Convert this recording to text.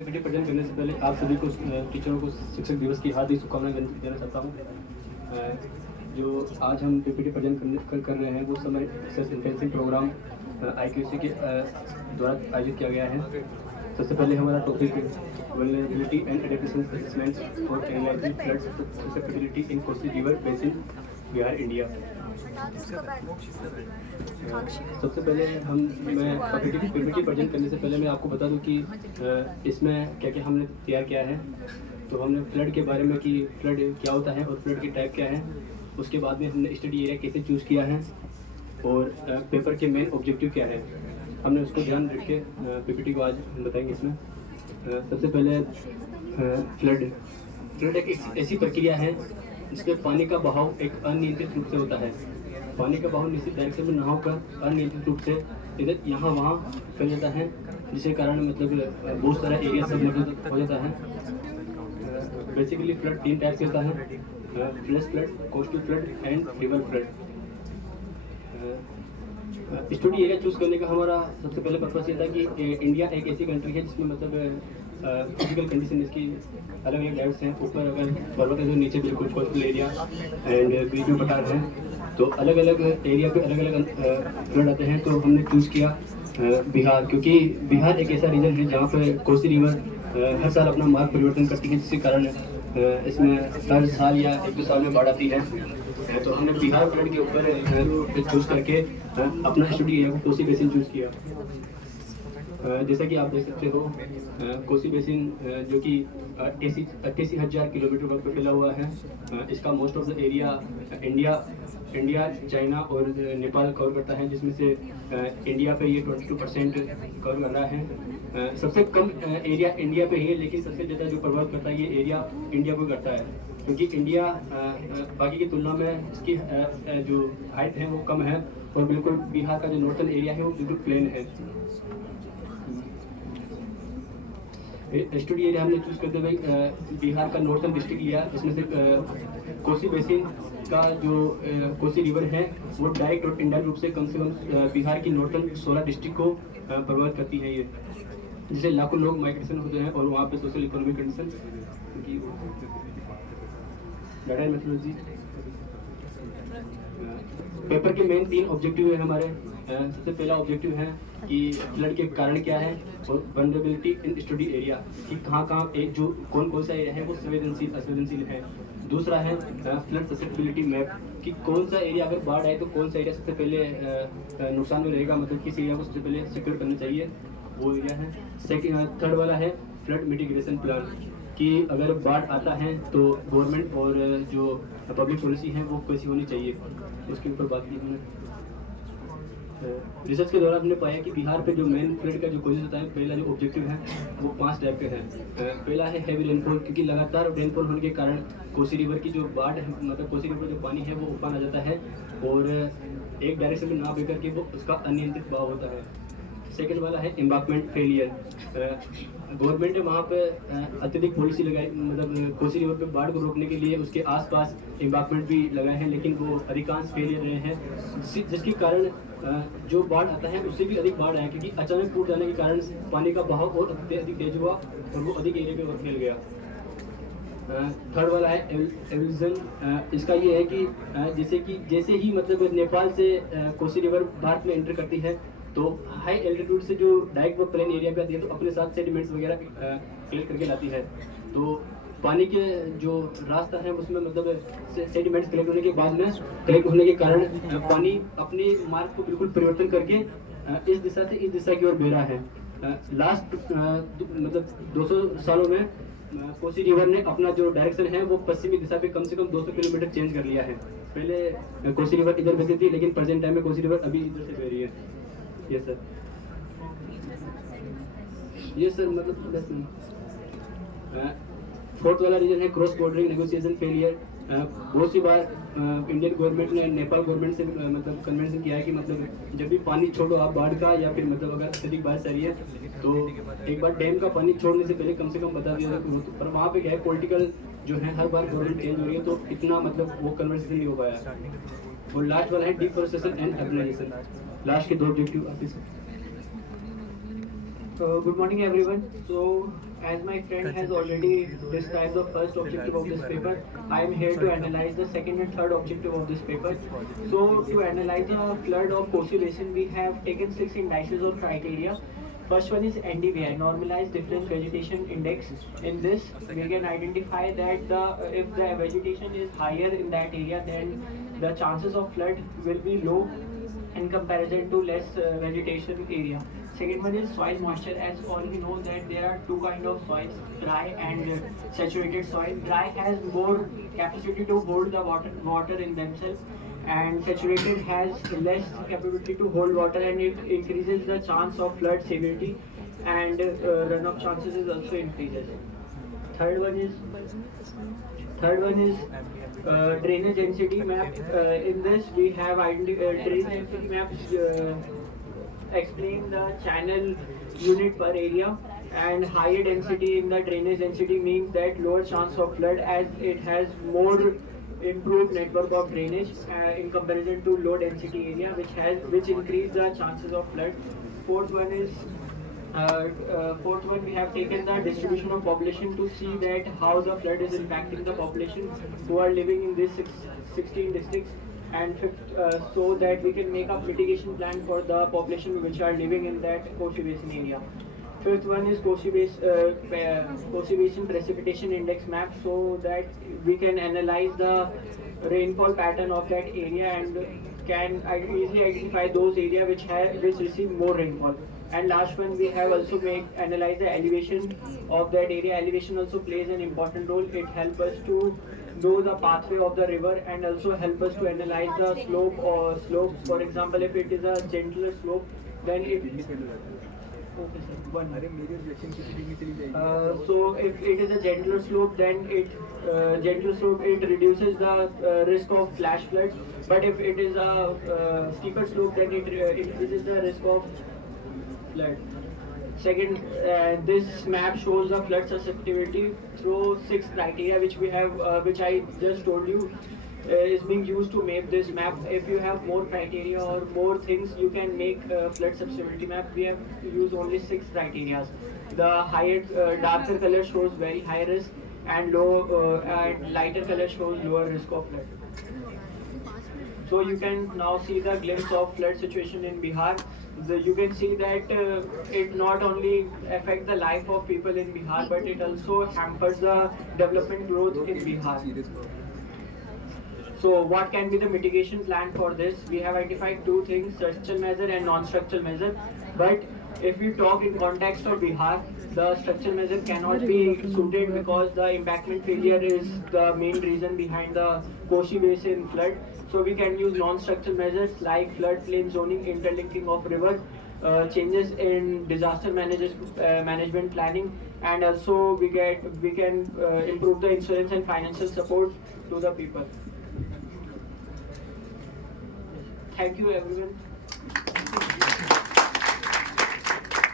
PPT present करने से पहले आप सभी को टीचरों को शिक्षक दिवस की हार्दिक शुभकामनाएं देना चाहता हूँ। जो आज हम पीपीटी प्रेजेंट कर रहे हैं वो समय रिसर्च इंटेंसिव प्रोग्राम आईक्यूसी के द्वारा आयोजित किया गया है। सबसे पहले हमारा topic vulnerability and adaptation assessments for analysing flood susceptibility in Kosi river basin Bihar India. सबसे पहले मैं पीपीटी प्रेजेंट करने से पहले मैं आपको बता दूं कि इसमें क्या क्या हमने तैयार किया है। तो हमने फ्लड के बारे में कि फ्लड क्या होता है और फ्लड की टाइप क्या है, उसके बाद में हमने स्टडी एरिया कैसे चूज़ किया है और पेपर के मेन ऑब्जेक्टिव क्या है, हमने उसको ध्यान रख के पीपीटी को आज बताएंगे। इसमें सबसे पहले फ्लड एक ऐसी प्रक्रिया है जिसमें पानी का बहाव एक अनियंत्रित रूप से होता है। पानी का बहाव निश्चित डायरेक्शन में न होकर अनियंत्रित रूप से इधर यहाँ वहाँ फैल जाता है, जिसके कारण मतलब बहुत सारा एरिया सबमर्ज हो जाता है। बेसिकली फ्लड तीन टाइप से होता है, flash flood, coastal flood and river flood. Study area choose करने का हमारा सबसे पहले पर्पस ये था कि इंडिया एक ऐसी कंट्री है जिसमें मतलब फिजिकल कंडीशन इसकी अलग अलग टाइप्स हैं। ऊपर अगर पर्वत है तो नीचे बिल्कुल कोस्टल एरिया एंड बीच में पठार है, तो अलग अलग एरिया पे अलग अलग फ्लड आते हैं। तो हमने चूज़ किया बिहार, क्योंकि बिहार एक ऐसा रीजन है जहाँ पे कोसी रिवर हर साल अपना मार्ग परिवर्तन करती है, जिसके कारण इसमें हर साल या एक दो साल में बाढ़ आती है। तो हमने बिहार फ्लड के ऊपर चूज़ करके अपना स्टडी एरिया को कोसी बेसिन चूज़ किया। जैसा कि आप देख सकते हो कोसी बेसिन जो कि 88,000 किलोमीटर वर्ग पर फैला हुआ है। इसका most of the area India, China और नेपाल कवर करता है, जिसमें से इंडिया पे ये 22% कवर कर रहा है। सबसे कम एरिया इंडिया पे ही है, लेकिन सबसे ज़्यादा जो प्रभावित करता है ये एरिया इंडिया को करता है, क्योंकि इंडिया बाकी की तुलना में इसकी जो हाइट है वो कम है और बिल्कुल बिहार का जो नॉर्थन एरिया है वो बिल्कुल प्लेन है। स्टडी एरिया हमने चूज करते हुए बिहार का नॉर्थन डिस्ट्रिक्ट लिया, जिसमें से कोसी बेसिन का जो कोसी रिवर है वो डायरेक्ट और इनडायरेक्ट रूप से कम बिहार की नॉर्थन 16 डिस्ट्रिक्ट को प्रभावित करती है। ये जिससे लाखों लोग माइग्रेशन होते हैं और वहाँ पे सोशल इकोनॉमिक कंडीशन की डाटा मेथोडोलॉजी। पेपर के मेन 3 ऑब्जेक्टिव है हमारे। सबसे पहला ऑब्जेक्टिव है कि फ्लड के कारण क्या है और वल्नरेबिलिटी इन स्टडी एरिया, कि कहाँ एक जो कौन सा एरिया है वो संवेदनशील असंवेदनशील है। दूसरा है फ्लड ससेप्टिबिलिटी मैप, कि कौन सा एरिया अगर बाढ़ आए तो कौन सा एरिया सबसे पहले नुकसान में रहेगा, मतलब किस एरिया को सबसे पहले सिक्योर करना चाहिए, वो एरिया है। थर्ड वाला है फ्लड मिटिगेशन प्लान, कि अगर बाढ़ आता है तो गवर्नमेंट और जो पब्लिक पॉलिसी है वो कैसी होनी चाहिए, उसके ऊपर बात की हमने। रिसर्च के दौरान हमने पाया कि बिहार पे जो मेन फ्लड का जो कोशिश होता है, पहला जो ऑब्जेक्टिव है वो 5 टाइप के हैं। पहला है हैवी रेनफॉल, क्योंकि लगातार रेनफॉल होने के कारण कोसी रिवर की जो बाढ़ है, मतलब कोसी रिवर जो पानी है वो उफान आ जाता है और एक डायरेक्शन में ना बह करके वो उसका अनियंत्रित बहाव होता है। सेकेंड वाला है एम्बांकमेंट फेलियर। गवर्नमेंट ने वहाँ पे अत्यधिक पॉलिसी लगाई, मतलब कोसी रिवर पे बाढ़ को रोकने के लिए उसके आसपास एम्बांकमेंट भी लगाए हैं, लेकिन वो अधिकांश फेलियर रहे हैं, जिसके कारण जो बाढ़ आता है उससे भी अधिक बाढ़ आया, क्योंकि अचानक टूट जाने के कारण पानी का बहाव और अधिक तेज हुआ और वो अधिक एरिया पे फैल गया। थर्ड वाला है एविजन। इसका ये है कि जैसे ही मतलब नेपाल से कोसी रिवर भारत में एंटर करती है तो हाई एल्टीट्यूड से जो डायरेक्ट वो प्लेन एरिया पे आती है तो अपने साथ सेडिमेंट्स वगैरह कलेक्ट करके लाती है। तो पानी के जो रास्ता है उसमें मतलब सेडिमेंट्स कलेक्ट होने के कारण पानी अपने मार्ग को बिल्कुल परिवर्तन करके इस दिशा से इस दिशा की ओर बह रहा है। लास्ट मतलब 200 सालों में कोसी रिवर ने अपना जो डायरेक्शन है वो पश्चिमी दिशा पे कम से कम 200 किलोमीटर चेंज कर लिया है। पहले कोसी रिवर इधर बहती थी, लेकिन प्रेजेंट टाइम में कोसी रिवर अभी इधर से बह रही है। ये सर मतलब फोर्थ वाला रीजन है क्रॉस बॉर्डरिंग नेगोशिएशन फेलियर। बहुत सी बार इंडियन गवर्नमेंट ने नेपाल गवर्नमेंट से मतलब कन्वेंशन किया है कि मतलब जब भी पानी छोड़ो आप बाढ़ का, या फिर मतलब अगर अत्यधिक बारिश आ रही है तो एक बार डैम का पानी छोड़ने से पहले कम से कम बता दिया जाए। पर वहाँ पे क्या है, पॉलिटिकल जो है हर बार गवर्नमेंट चेंज हो रही है तो इतना मतलब वो कन्वर्सेशन नहीं हो पाया। और लास्ट वाला है डिफॉरेस्टेशन एंड अर्बनाइजेशन। लास्ट के 2 ऑब्जेक्टिव आते हैं। Good morning everyone. So as my friend has already described the first objective of this paper, I am here to analyze the second and third objective of this paper. So to analyze the flood of Kosi Basin, we have taken 6 indices or criteria. First one is NDVI, Normalized Difference Vegetation Index. In this, we can identify that if the vegetation is higher in that area, then the chances of flood will be low in comparison to less vegetation area. Second one is soil moisture. As all we know that there are two kind of soils, dry and saturated soil. Dry has more capacity to hold the water in themselves, and saturated has less capability to hold water, and it increases the chance of flood severity, and runoff chances is also increases. Third one is drainage density map. In this we have drainage density maps explain the channel unit per area, and higher density in the drainage density means that lower chance of flood as it has more improved network of drainage in comparison to low density area which increase the chances of flood. Fourth one we have taken the distribution of population to see that how the flood is impacting the population who are living in these 16 districts, and fifth, so that we can make a mitigation plan for the population which are living in that Kosi Basin area. Fifth one is Kosi Basin Precipitation Index map, so that we can analyze the rainfall pattern of that area and can easily identify those areas which receive more rainfall. And last one, we have also analyze the elevation of that area. Elevation also plays an important role. It helps us to know the pathway of the river and also help us to analyze the slope. For example, if it is a gentler slope, then it so if it is a gentler slope, then it reduces the risk of flash floods. But if it is a steeper slope, then it increases the risk of flood. Second, this map shows the flood susceptibility through 6 criteria which I just told you is being used to make this map. If you have more criteria or more things, you can make flood susceptibility map. We have used only 6 criteria. The higher darker color shows very high risk, and lighter color shows lower risk of flood. So you can now see the glimpse of flood situation in Bihar. You can see that it not only affects the life of people in Bihar, but it also hampers the development growth in Bihar. So what can be the mitigation plan for this? We have identified 2 things, structural measure and non-structural measure. But if we talk in context of Bihar, the structural measure cannot be suited because the embankment failure is the main reason behind the Kosi Basin flood. So we can use non-structural measures like floodplain zoning, interlinking of river, changes in disaster management planning, and also we can improve the insurance and financial support to the people. Thank you everyone.